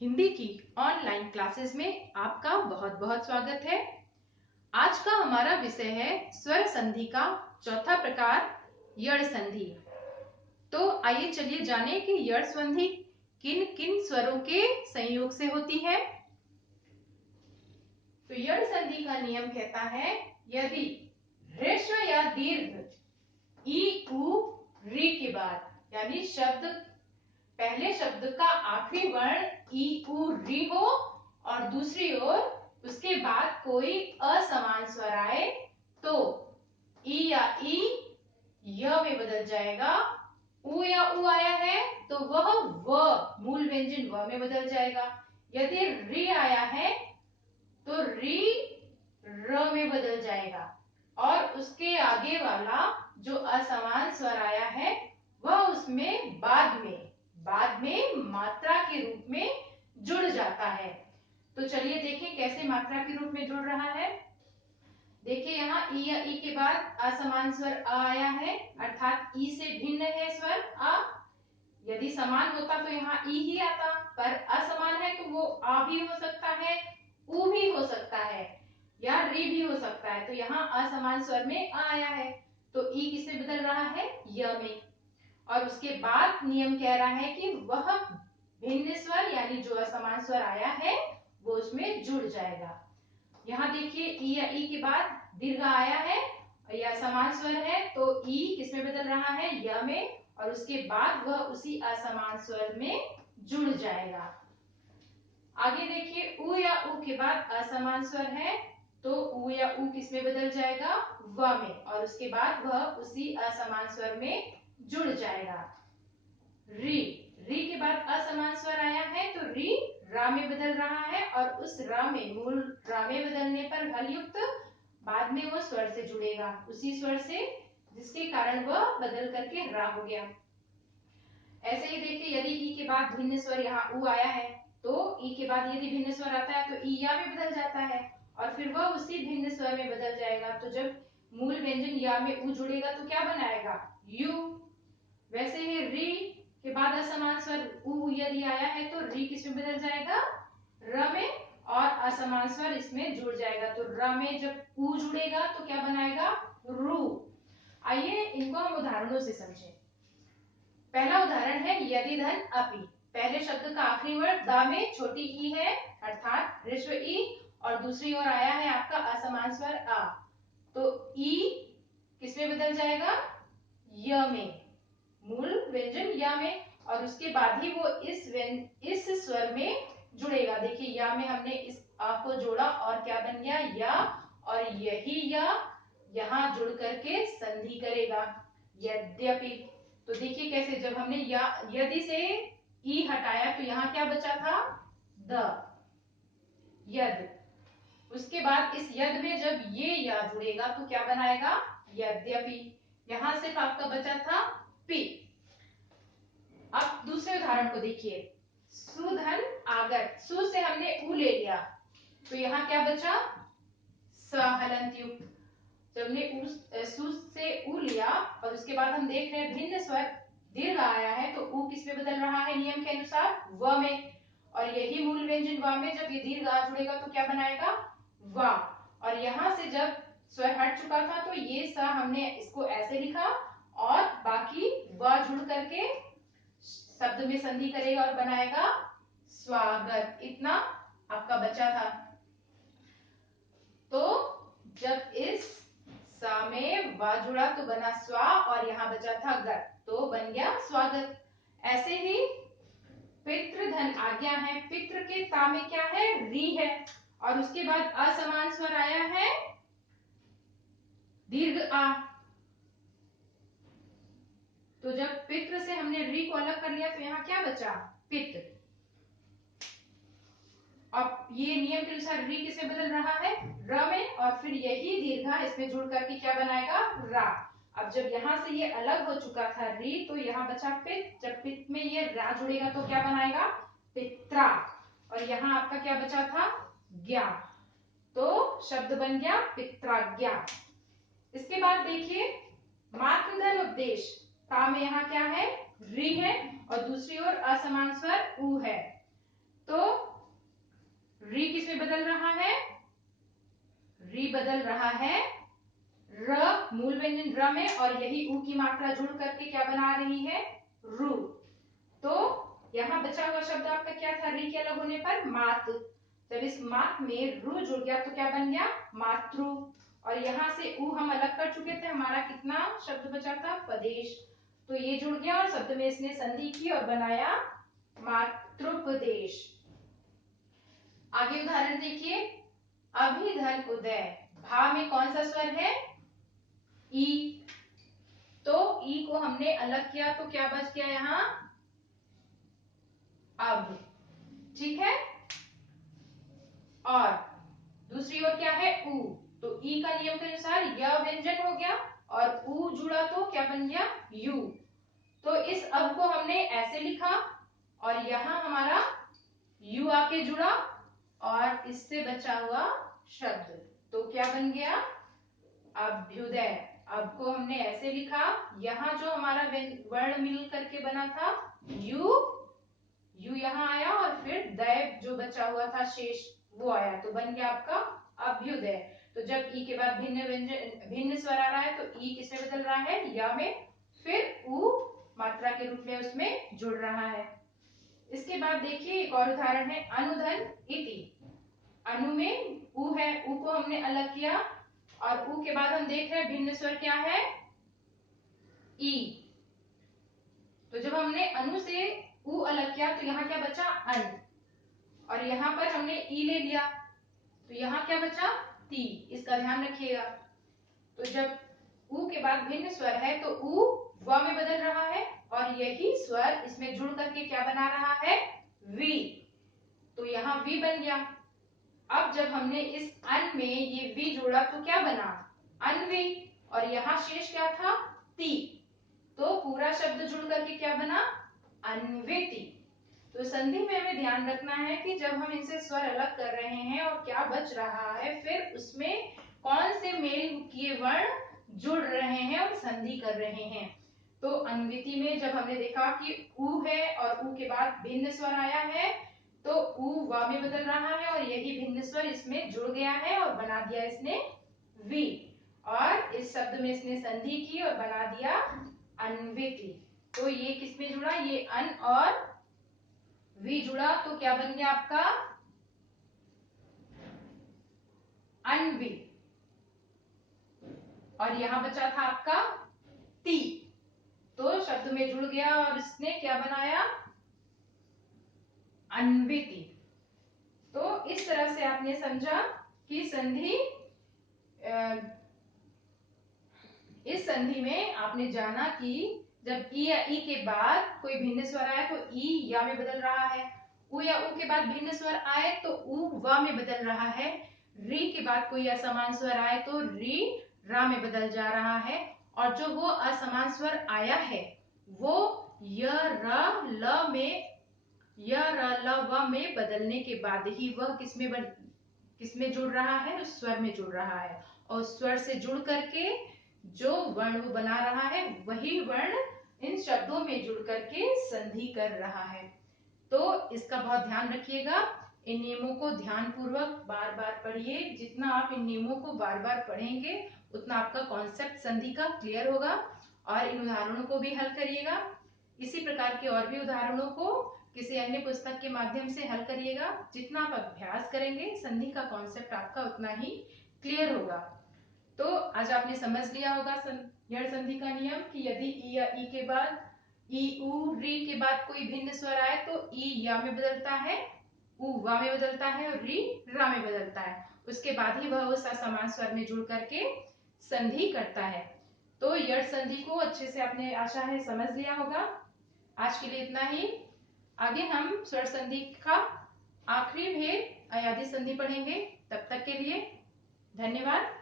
हिंदी की online classes में आपका बहुत बहुत स्वागत है। आज का हमारा विषय है स्वर संधि का चौथा प्रकार यड़ संधि। तो आइए चलिए जाने कि यड़ संधि किन किन स्वरों के संयोग से होती है। तो यड़ संधि का नियम कहता है यदि ह्रस्व या दीर्घ ई उ री के बाद यानी पहले शब्द का आखिरी वर्ण ई उ री हो और दूसरी ओर उसके बाद कोई असमान स्वर आए तो ई या ई य में बदल जाएगा। उ या उ आया है तो वह व मूल व्यंजन व में बदल जाएगा। यदि री आया है तो री र में बदल जाएगा और उसके आगे वाला जो असमान स्वर आया है वह उसमें बाद में मात्रा के रूप में जुड़ जाता है। तो चलिए देखें कैसे मात्रा के रूप में जुड़ रहा है। देखिए यहाँ ई या ई के बाद असमान स्वर अ आया है अर्थात ई से भिन्न है स्वर अ। यदि समान होता तो यहाँ ई ही आता, पर असमान है तो वो आ भी हो सकता है, उ भी हो सकता है या री भी हो सकता है। तो यहाँ असमान स्वर में अ आया है तो ई किसमें बदल रहा है, य में। और उसके बाद नियम कह रहा है कि वह भिन्न स्वर यानी जो असमान स्वर आया है वो उसमें जुड़ जाएगा। यहाँ देखिए ई या ई के बाद दीर्घ आया है और यह असमान स्वर है तो ई किसमें बदल रहा है, य में, और उसके बाद वह उसी असमान स्वर में जुड़ जाएगा। आगे देखिए उ या उ के बाद असमान स्वर है तो उ या उ किसमें बदल जाएगा, व में, और उसके बाद वह उसी असमान स्वर में जुड़ जाएगा। री के बाद असमान स्वर आया है तो री रा में बदल रहा है और उस रा में मूल रा में बदलने पर हल युक्त बाद में वो स्वर से जुड़ेगा, उसी स्वर से जिसके कारण वह बदल करके रा हो गया। ऐसे ही देखिए यदि ई के बाद भिन्न स्वर यहाँ उ आया है तो ई के बाद यदि भिन्न स्वर आता है तो ई या में बदल जाता है और फिर वह उसी भिन्न स्वर में बदल जाएगा। तो जब मूल व्यंजन या में उ जुड़ेगा तो क्या बनाएगा, यू। वैसे ही री के बाद असमान स्वर उ यदि आया है तो री किसमें बदल जाएगा, र में, और असमान स्वर इसमें जुड़ जाएगा। तो र में जब उ जुड़ेगा तो क्या बनाएगा, रू। आइए इनको हम उदाहरणों से समझें। पहला उदाहरण है यदि धन अपि। पहले शब्द का आखिरी वर्ण द में छोटी ई है अर्थात ह्रस्व ई और दूसरी ओर आया है आपका असमान स्वर आ तो ई किसमें बदल जाएगा, य में, मूल व्यंजन या में, और उसके बाद ही वो इस स्वर में जुड़ेगा। देखिए या में हमने इस आ को जोड़ा और क्या बन गया, या, और यही या यहाँ जुड़ करके संधि करेगा यद्यपि। तो देखिए कैसे, जब हमने या यदि से ई हटाया तो यहाँ क्या बचा था, द, यद। उसके बाद इस यद में जब ये या जुड़ेगा तो क्या बनाएगा, यद्यपि। यहां सिर्फ आपका बचा था पी। अब दूसरे उदाहरण को देखिए, सुधन आगत। सु से हमने उ ले लिया तो यहाँ क्या बचा, स हलंत युक्त। जब हमने सु से उ लिया और उसके बाद हम देख रहे हैं भिन्न स्वर दीर्घ आया है तो उ किस में बदल रहा है, नियम के अनुसार व में, और यही मूल व्यंजन व में जब ये दीर्घ आ जुड़ेगा तो क्या बनाएगा, वा। और यहाँ से जब स्वर हट चुका था तो ये सा हमने इसको ऐसे लिखा और बाकी व जुड़ करके शब्द में संधि करेगा और बनाएगा स्वागत। इतना आपका बचा था। तो जब इस सा में वा जुड़ा तो बना स्वा और यहाँ बचा था गत तो बन गया स्वागत। ऐसे ही पितृ धन आज्ञा है। पितृ के ता में क्या है, री है, और उसके बाद असमान स्वर आया है दीर्घ आ। तो जब पितृ से हमने री को अलग कर लिया तो यहाँ क्या बचा, पितृ। अब ये नियम के अनुसार री किसे बदल रहा है, र में, और फिर यही दीर्घा इसमें जुड़ करके क्या बनाएगा, रा। अब जब यहाँ से ये अलग हो चुका था री तो यहाँ बचा पित। जब पित में ये रा जुड़ेगा तो क्या बनाएगा, पित्रा, और यहाँ आपका क्या बचा था, ज्ञा। तो शब्द बन गया पित्राज्ञा। इसके बाद देखिए मातृधन उपदेश। ता में यहाँ क्या है, री है और दूसरी ओर असमान स्वर उ है तो री किस में बदल रहा है? री बदल रहा है र, मूल व्यंजन र में, और यही ऊ की मात्रा जुड़ करके क्या बना रही है? रू। तो यहाँ बचा हुआ शब्द आपका क्या था री के अलग होने पर? मात। जब इस मात में रू जुड़ गया तो क्या बन गया? मातृ। और यहाँ से ऊ हम अलग कर चुके थे, हमारा कितना शब्द बचा था? पदेश। तो ये जुड़ गया और शब्द में इसने संधि की और बनाया मातृपदेश। आगे उदाहरण देखिए, अभिधन उदय, भा में कौन सा स्वर है? ई। तो ई को हमने अलग किया तो क्या बच गया यहाँ? अब। ठीक है। और दूसरी ओर क्या है? ऊ। तो ई का नियम के अनुसार य व्यंजन हो गया और ऊ जुड़ा तो क्या बन गया? यू। तो इस अब को हमने ऐसे लिखा और यहां हमारा यू आके जुड़ा और इससे बचा हुआ शब्द तो क्या बन गया? अभ्युदय। अब को हमने ऐसे लिखा, यहाँ जो हमारा वर्ण मिल करके बना था यू, यू यहाँ आया और फिर दय जो बचा हुआ था शेष वो आया, तो बन गया आपका अभ्युदय। तो जब ई के बाद भिन्न व्यंजन भिन्न स्वर आ रहा है तो ई किसमें बदल रहा है? या में, फिर ऊ मात्रा के रूप में उसमें जुड़ रहा है। इसके बाद देखिए एक और उदाहरण है, अनुधन इति। अनु में ऊ है, ऊ को हमने अलग किया और ऊ के बाद हम देख रहे हैं भिन्न स्वर क्या है? ई। तो जब हमने अनु से ऊ अलग किया तो यहाँ क्या बचा? अन। और यहाँ पर हमने ई ले लिया तो यहाँ क्या बचा? ती। इसका ध्यान रखिएगा। तो जब ऊ के बाद भिन्न स्वर है तो ऊ व में बदल रहा है और यही स्वर इसमें जुड़ करके क्या बना रहा है? वी। तो यहाँ वी बन गया। अब जब हमने इस अन में ये वी जोड़ा तो क्या बना? अनवी। और यहाँ शेष क्या था? ती। तो पूरा शब्द जुड़ करके क्या बना? अन्वेति। तो संधि में हमें ध्यान रखना है कि जब हम इनसे स्वर अलग कर रहे हैं और क्या बच रहा है, फिर उसमें कौन से मेल किए वर्ण जुड़ रहे हैं और संधि कर रहे हैं। तो अन्विति में जब हमने देखा कि ऊ है और ऊ के बाद भिन्न स्वर आया है तो ऊ वा में बदल रहा है और यही भिन्न स्वर इसमें जुड़ गया है और बना दिया इसने वी। और इस शब्द में इसने संधि की और बना दिया अन्विति। तो ये किसमें जुड़ा? ये अन और वी जुड़ा तो क्या बन गया आपका? अनवी। और यहां बचा था आपका ती। तो शब्द में जुड़ गया और इसने क्या बनाया? अन्विति। तो इस तरह से आपने समझा कि संधि, इस संधि में आपने जाना कि जब ई या ई के बाद कोई भिन्न स्वर आए तो ई या में बदल रहा है, उ या उ के बाद भिन्न स्वर आए तो उ व में बदल रहा है, री के बाद कोई असमान स्वर आए तो री रा में बदल जा रहा है, और जो वो असमान स्वर आया है वो य र ल में, य र ल व में बदलने के बाद ही वह किसमें जुड़ रहा है? उस स्वर में जुड़ रहा है, और स्वर से जुड़ करके जो वर्ण वो बना रहा है वही वर्ण इन शब्दों में जुड़ करके संधि कर रहा है। तो इसका बहुत ध्यान रखिएगा। इन नियमों को ध्यान पूर्वक बार बार पढ़िए। जितना आप इन नियमों को बार बार पढ़ेंगे उतना आपका कॉन्सेप्ट संधि का क्लियर होगा, और इन उदाहरणों को भी हल करिएगा। इसी प्रकार के और भी उदाहरणों को किसी अन्य पुस्तक के माध्यम से हल करिएगा। जितना आप अभ्यास करेंगे संधि का कॉन्सेप्ट आपका उतना ही क्लियर होगा। तो आज आपने समझ लिया होगा यड़ संधि का नियम कि यदि ई या ई के बाद ई उ री के बाद कोई भिन्न स्वर आए तो ई या में बदलता है, उ वा में बदलता है और री रा में बदलता है। उसके बाद ही वह उस असमान स्वर में जुड़ करके संधि करता है। तो यड़ संधि को अच्छे से आपने आशा है समझ लिया होगा। आज के लिए इतना ही। आगे हम स्वर संधि का आखिरी भेद अयादि संधि पढ़ेंगे। तब तक के लिए धन्यवाद।